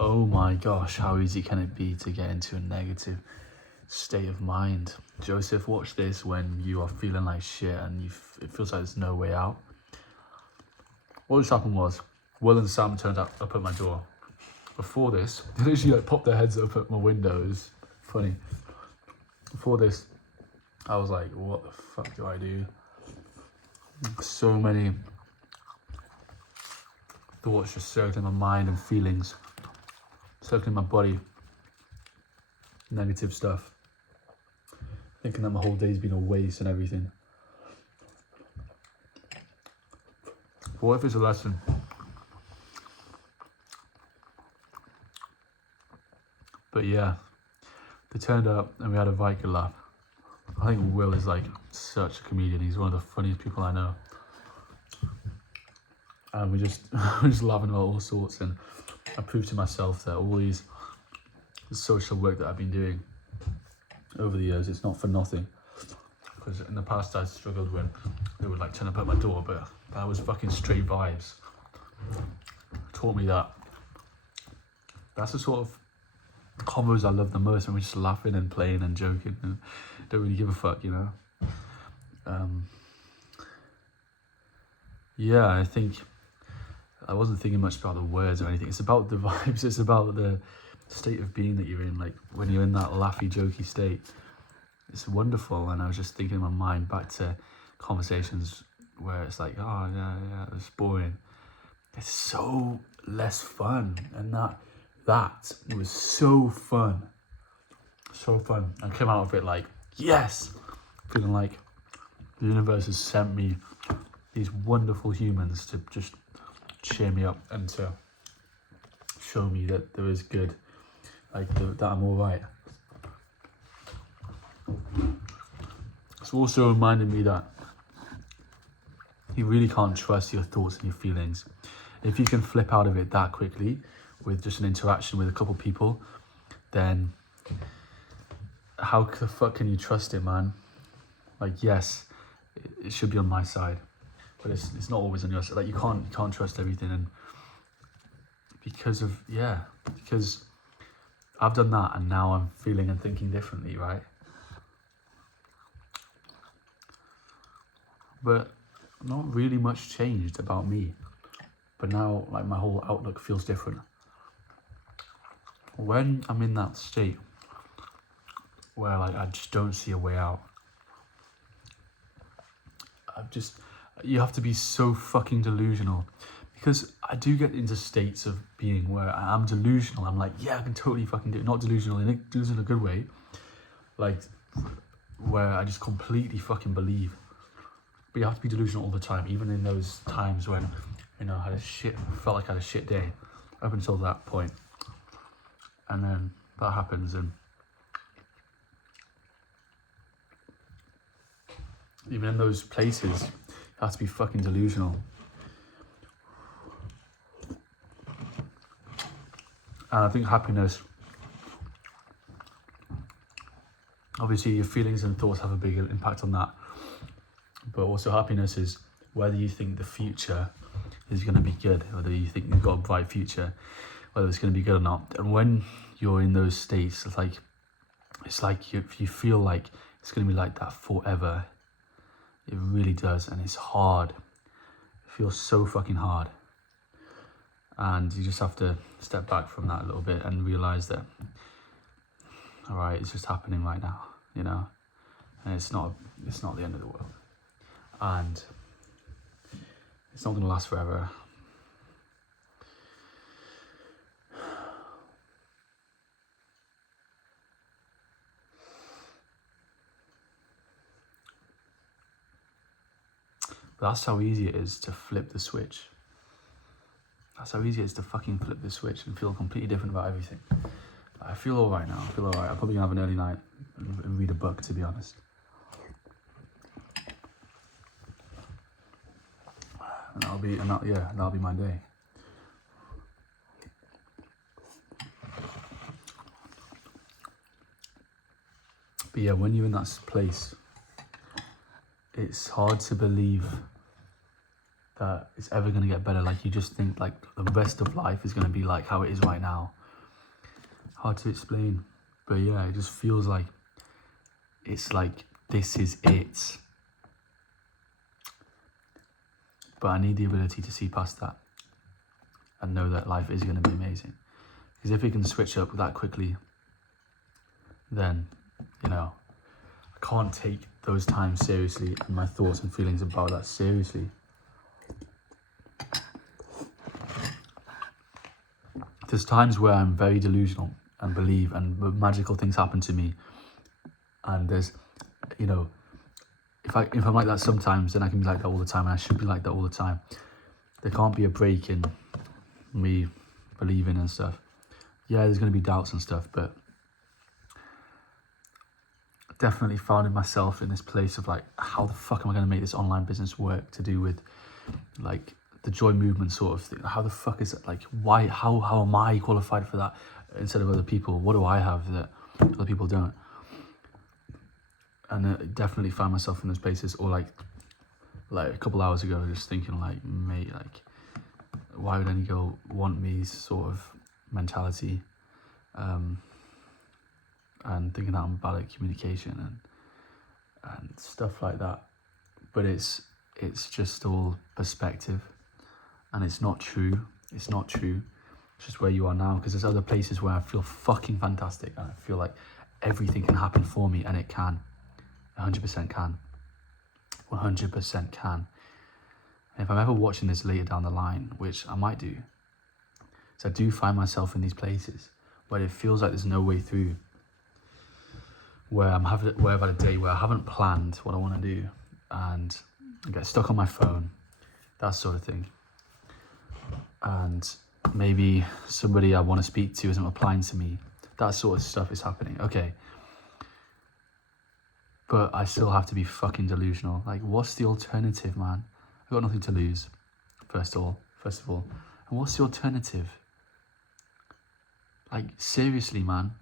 Oh my gosh, how easy can it be to get into a negative state of mind? Joseph, watch this when you are feeling like shit and it feels like there's no way out. What just happened was, Will and Sam turned up at my door. Before this, they literally like popped their heads up at my window. It was funny. Before this, I was like, what the fuck do I do? So many thoughts just circling my mind and feelings, circling my body, negative stuff. Thinking that my whole day's been a waste and everything. But what if it's a lesson? But yeah, they turned up and we had a Viking laugh. I think Will is like such a comedian. He's one of the funniest people I know. And we're just laughing about all sorts. And I proved to myself that all these social work that I've been doing over the years, it's not for nothing. Because in the past I struggled when they would like turn up at my door, but that was fucking straight vibes. It taught me that. That's the sort of combos I love the most, when we're just laughing and playing and joking and don't really give a fuck, you know. Yeah, I think I wasn't thinking much about the words or anything. It's about the vibes. It's about the state of being that you're in. Like when you're in that laughy, jokey state, it's wonderful. And I was just thinking in my mind back to conversations where it's like, oh yeah, it's boring. It's so less fun, and that was so fun. So fun. I came out of it like, yes, feeling like the universe has sent me these wonderful humans to just cheer me up and to show me that there is good, like that I'm all right. It's also reminded me that you really can't trust your thoughts and your feelings. If you can flip out of it that quickly with just an interaction with a couple people, then how the fuck can you trust it, man? Like, yes, it should be on my side, but it's not always on your side. Like, you can't trust everything, and because I've done that, and now I'm feeling and thinking differently, right? But not really much changed about me. But now, like, my whole outlook feels different. When I'm in that state where, like, I just don't see a way out, you have to be so fucking delusional. Because I do get into states of being where I'm delusional. I'm like, yeah, I can totally fucking do it. Not delusional in a good way. Like, where I just completely fucking believe. But you have to be delusional all the time, even in those times when, you know, felt like I had a shit day up until that point. And then that happens, and even in those places, you have to be fucking delusional. And I think happiness, obviously your feelings and thoughts have a big impact on that. But also happiness is whether you think the future is going to be good, whether you think you've got a bright future, whether it's going to be good or not. And when you're in those states, it's like you feel like it's going to be like that forever. It really does, and it's hard. It feels so fucking hard. And you just have to step back from that a little bit and realize that, all right, it's just happening right now, you know, and it's not the end of the world, and it's not going to last forever. But that's how easy it is to flip the switch. That's how easy it is to fucking flip the switch and feel completely different about everything. I feel all right now. I feel all right. I'm probably gonna have an early night and read a book, to be honest. And that'll be my day. But yeah, when you're in that place, it's hard to believe that it's ever going to get better. Like, you just think like the rest of life is going to be like how it is right now, hard to explain, but yeah, it just feels like it's like this is it. But I need the ability to see past that and know that life is going to be amazing. Because if it can switch up that quickly, then, you know, I can't take those times seriously and my thoughts and feelings about that seriously. There's times where I'm very delusional and believe and magical things happen to me. And there's, you know, if I'm like that sometimes, then I can be like that all the time, and I should be like that all the time. There can't be a break in me believing and stuff. Yeah, there's going to be doubts and stuff, but definitely found myself in this place of like, how the fuck am I going to make this online business work, to do with like the joy movement sort of thing. How the fuck is it, like, why, how am I qualified for that instead of other people? What do I have that other people don't? And I definitely found myself in those places, or like a couple hours ago, just thinking like, mate, like, why would any girl want me sort of mentality, and thinking that I'm bad at communication and stuff like that. But it's just all perspective, and it's not true. It's not true. It's just where you are now, because there's other places where I feel fucking fantastic and I feel like everything can happen for me, and it can. 100% can. 100% can. And if I'm ever watching this later down the line, which I might do, so I do find myself in these places where it feels like there's no way through, where I've had a day where I haven't planned what I want to do, and I get stuck on my phone, that sort of thing. And maybe somebody I want to speak to isn't replying to me. That sort of stuff is happening. Okay. But I still have to be fucking delusional. Like, what's the alternative, man? I've got nothing to lose, first of all. And what's the alternative? Like, seriously, man.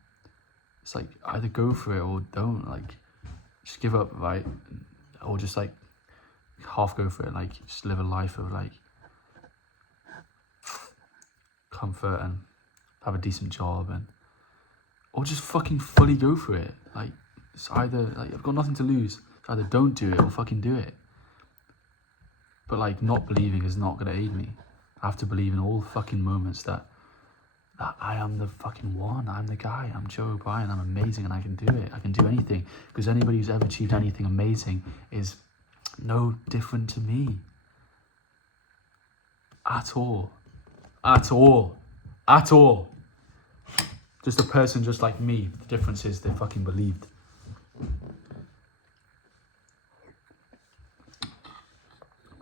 It's like, either go for it or don't. Like, just give up, right? Or just, like, half go for it. Like, just live a life of, like, comfort and have a decent job, and or just fucking fully go for it. Like, it's either, like, I've got nothing to lose. It's either don't do it or fucking do it. But like, not believing is not going to aid me. I have to believe in all fucking moments that I am the fucking one. I'm the guy. I'm Joe O'Brien. I'm amazing and I can do it. I can do anything. Because anybody who's ever achieved anything amazing is no different to me. At all. At all. At all. Just a person just like me. The difference is they fucking believed.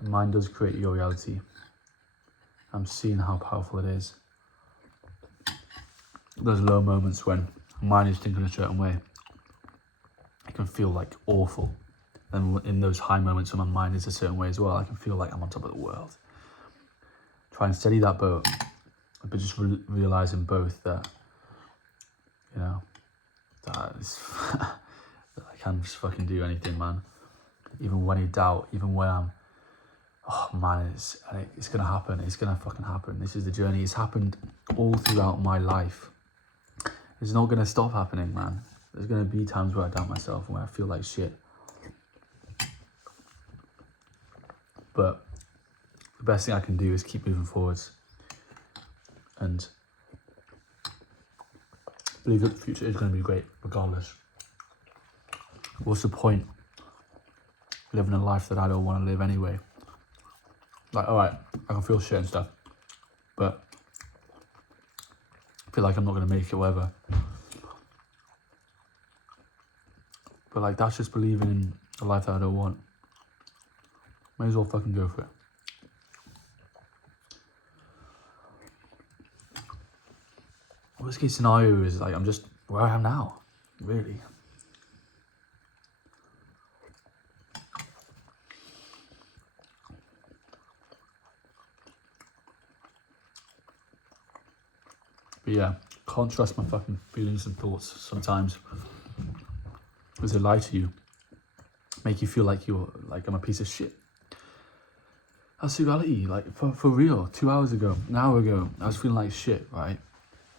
Mind does create your reality. I'm seeing how powerful it is. Those low moments when mind is thinking a certain way, it can feel like awful. And in those high moments when my mind is a certain way as well, I can feel like I'm on top of the world. Try and steady that boat, but just realizing both that, you know, that is that I can just fucking do anything, man. Even when in doubt, even when I'm, oh man, it's gonna happen. It's gonna fucking happen. This is the journey. It's happened all throughout my life. It's not gonna stop happening, man. There's gonna be times where I doubt myself and where I feel like shit. But the best thing I can do is keep moving forwards and believe that the future is gonna be great, regardless. What's the point living a life that I don't want to live anyway? Like, alright, I can feel shit and stuff, but I feel like I'm not going to make it, whatever. But like, that's just believing in a life that I don't want. May as well fucking go for it. Worst case scenario is like, I'm just where I am now, really. But yeah, can't trust my fucking feelings and thoughts sometimes, because they lie to you, make you feel like you're, like, I'm a piece of shit. That's reality. Like, for real, 2 hours ago, an hour ago, I was feeling like shit, right?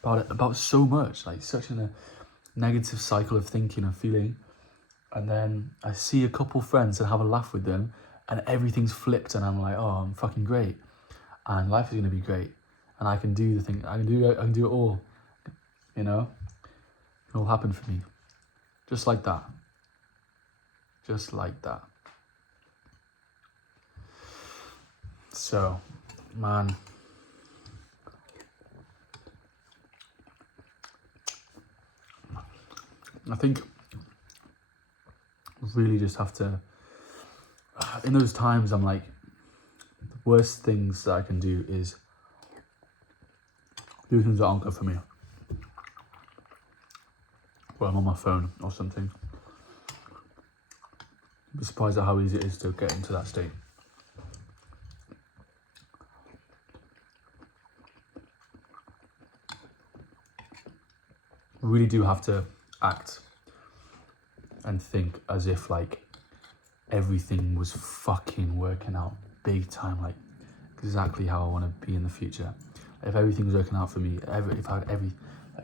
about so much, like such a negative cycle of thinking and feeling. And then I see a couple friends and have a laugh with them, and everything's flipped, and I'm like, oh, I'm fucking great, and life is gonna be great, and I can do the thing. I can do it all. You know, it all happened for me, just like that. Just like that. So, man. I think really just have to, in those times, I'm like, the worst things that I can do is do things that aren't good for me. Or I'm on my phone or something. I'd be surprised at how easy it is to get into that state. We really do have to act and think as if like everything was fucking working out big time, like exactly how I want to be in the future. If everything's working out for me, if I had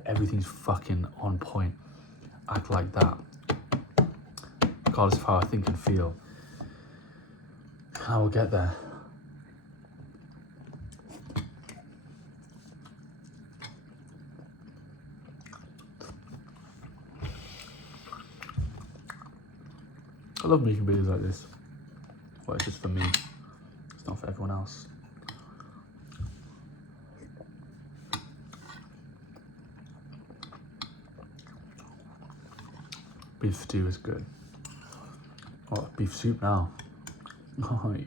everything's fucking on point, act like that, regardless of how I think and feel, I will get there. I love making videos like this, but it's just for me. It's not for everyone else. Beef stew is good. Oh, beef soup now. Oh, yeah.